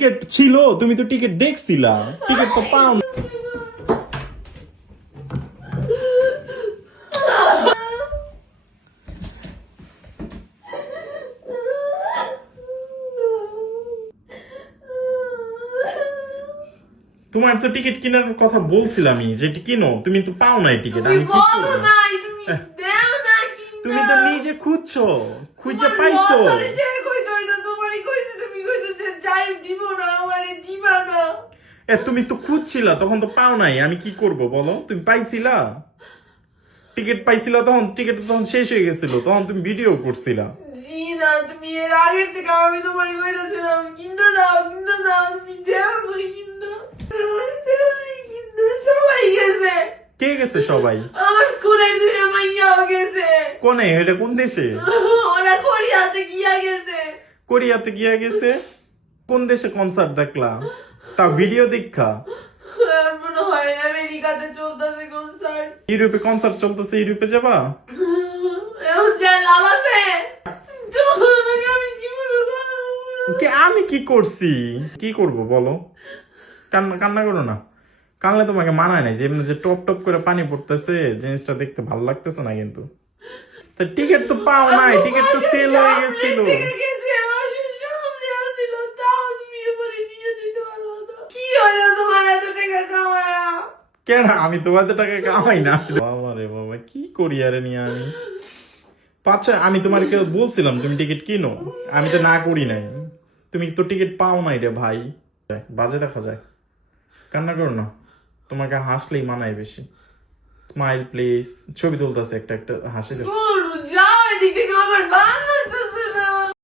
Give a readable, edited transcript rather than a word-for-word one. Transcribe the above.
Ticket ছিল, তুমি তো টিকিট দেখছিলা, টিকিট তো পাও। তোমার তো টিকিট কেনার কথা বলছিলামই যে কিনো, তুমি তো পাও নাই টিকিট। আমি কি করব? তুমি তো নিজে খুঁজছো, খুঁজে পাইছো। তুমি তো খুঁজছিলা, তখন তো পাও নাই, আমি কি করব বলো? তুমি পাইছিলা, টিকিট পাইছিলা, তখন টিকিট তখন শেষ হয়ে গেছিল, তখন তুমি ভিডিও করছিলা। জি না, তুমি এর আগের থেকে আমি তোমার কইতাছিলাম কিনতে দাও, কিনতে দাও, তুমি দেও কই কিনতে, সবাই গেছে। কে গেছে সবাই? আমার স্কুলের দুইটা মাইয়াও গেছে। কোনে? এটা কোন দেশে? ওরা কোরিয়াতে গিয়া গেছে। কোরিয়াতে গিয়া গেছে? কোন দেশে কনসার্ট দেখলা? তা ভিডিও দেখা? মনে হয় আমেরিকাতে চলতেছে কনসার্ট। ইউরোপে কনসার্ট চলতেছে, ইউরোপে যাবা? এখন যা লাভ আছে? আমি জীবনে আমি কি করছি? কি করব বলো? কান্না কান্না করো না, কানলে তোমাকে মানায় নাই। যে এমনি যে টপ টপ করে পানি পড়তেছে, জিনিসটা দেখতে ভালো লাগতেছে না। কিন্তু টিকিট তো পাও নাই, টিকিট তো সেল হয়ে গেছিল। কেন? আমি তোমাদের টাকা কামাই না। বাবা রে বাবা, কি করি আরে নিয়ে আমি। আচ্ছা, আমি তোমাকে বলছিলাম তুমি টিকিট কিনো, আমি তো না করি নাই। তুমি তো টিকিট পাও নাই রে ভাই। বাজে দেখা যায়, কান্না করো না, তোমাকে হাসলেই মানায় বেশি। Smile please. ছবি তুলতেছে একটা একটা, হাসি দেখো।